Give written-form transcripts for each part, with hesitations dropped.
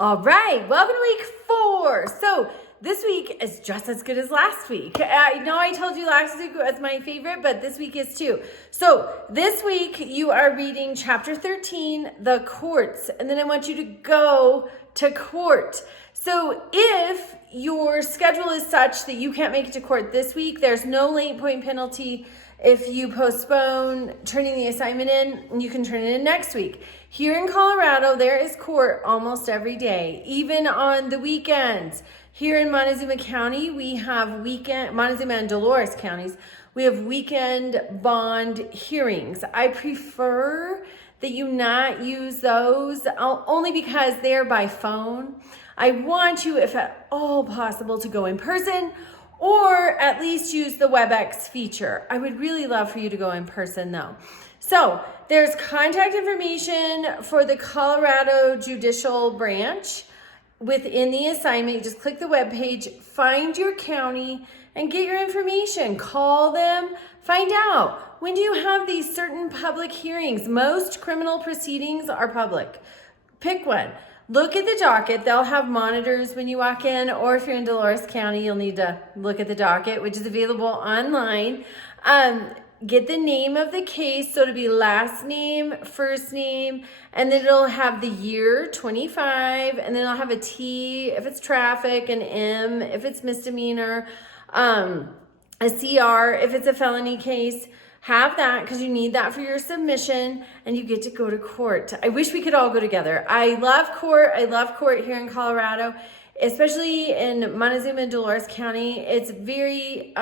All right, welcome to week 4. So this week is just as good as last week. I know I told you last week was my favorite, but this week is too. So this week you are reading chapter 13, the courts, and then I want you to go to court. So if your schedule is such that you can't make it to court this week, there's no late point penalty. If you postpone turning the assignment in, you can turn it in next week. Here in Colorado, there is court almost every day, even on the weekends. Here in Montezuma County, we have Montezuma and Dolores counties, we have weekend bond hearings. I prefer that you not use those only because they're by phone. I want you, if at all possible, to go in person or at least use the WebEx feature. I would really love for you to go in person though. So there's contact information for the Colorado Judicial Branch within the assignment. You just click the web page, find your county, and get your information. Call them, find out, when do you have these certain public hearings? Most criminal proceedings are public. Pick one. Look at the docket. They'll have monitors when you walk in, or if you're in Dolores County, you'll need to look at the docket, which is available online. Get the name of the case, so it'll be last name, first name, and then it'll have the year, 25, and then it'll have a T if it's traffic, an M if it's misdemeanor, a CR if it's a felony case. Have that because you need that for your submission, and you get to go to court. I wish we could all go together. I love court. I love court here in Colorado, especially in Montezuma and Dolores County. It's very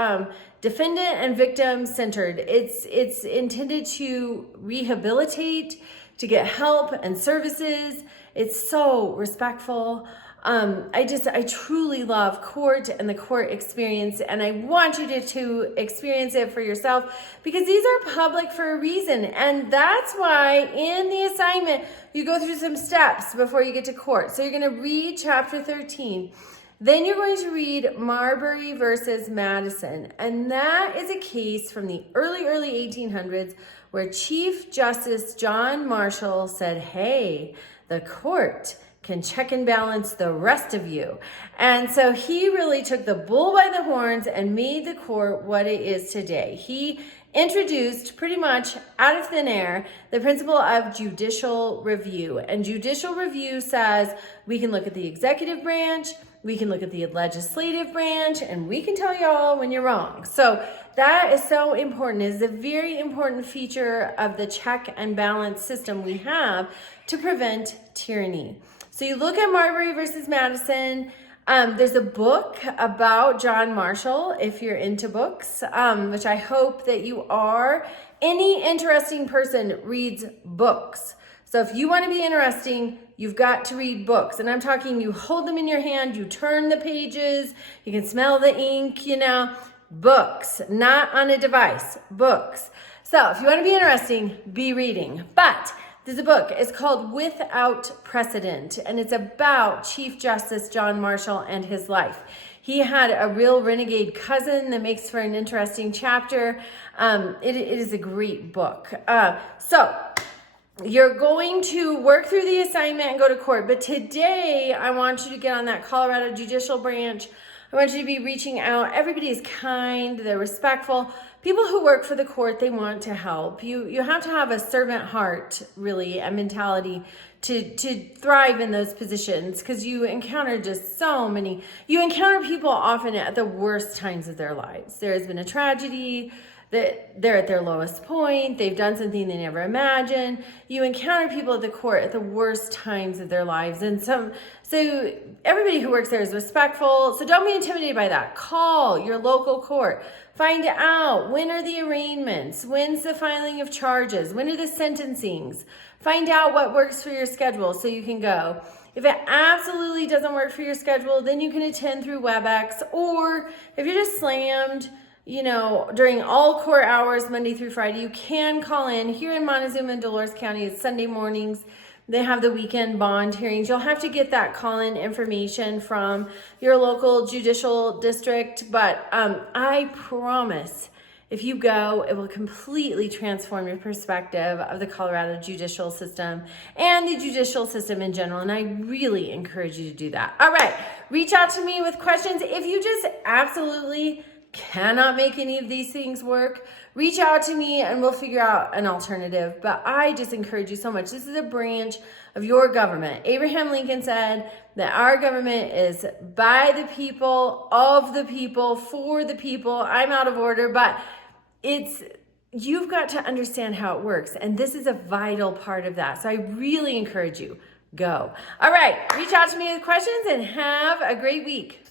defendant and victim centered. It's intended to rehabilitate, to get help and services. It's so respectful. I truly love court and the court experience, and I want you to experience it for yourself because these are public for a reason. And that's why in the assignment, you go through some steps before you get to court. So you're going to read chapter 13. Then you're going to read Marbury versus Madison. And that is a case from the early 1800s where Chief Justice John Marshall said, hey, the court can check and balance the rest of you. And so he really took the bull by the horns and made the court what it is today. He introduced pretty much out of thin air the principle of judicial review. And judicial review says we can look at the executive branch, we can look at the legislative branch, and we can tell y'all when you're wrong. So that is so important. It is a very important feature of the check and balance system we have to prevent tyranny. So you look at Marbury versus Madison. There's a book about John Marshall, if you're into books, which I hope that you are. Any interesting person reads books. So if you want to be interesting, you've got to read books. And I'm talking, you hold them in your hand, you turn the pages, you can smell the ink, books, not on a device, books. So if you want to be interesting, be reading. But there's a book. It's called Without Precedent, and it's about Chief Justice John Marshall and his life. He had a real renegade cousin that makes for an interesting chapter. It is a great book. So you're going to work through the assignment and go to court. But today, I want you to get on that Colorado Judicial Branch. I want you to be reaching out. Everybody is kind. They're respectful. People who work for the court, they want to help. You have to have a servant heart, really, a mentality to thrive in those positions because you encounter just so many. You encounter people often at the worst times of their lives. There has been a tragedy, that they're at their lowest point, they've done something they never imagined. You encounter people at the court at the worst times of their lives. And so everybody who works there is respectful. So don't be intimidated by that. Call your local court. Find out, when are the arraignments? When's the filing of charges? When are the sentencings? Find out what works for your schedule so you can go. If it absolutely doesn't work for your schedule, then you can attend through WebEx. Or if you're just slammed, during all court hours, Monday through Friday, you can call in. Here in Montezuma and Dolores County, it's Sunday mornings. They have the weekend bond hearings. You'll have to get that call-in information from your local judicial district, but I promise If you go, it will completely transform your perspective of the Colorado judicial system and the judicial system in general. And I really encourage you to do that. All right, reach out to me with questions. If you just absolutely cannot make any of these things work, reach out to me and we'll figure out an alternative. But I just encourage you so much. This is a branch of your government. Abraham Lincoln said that our government is by the people, of the people, for the people. I'm out of order, but you've got to understand how it works. And this is a vital part of that. So I really encourage you, go. All right, reach out to me with questions and have a great week.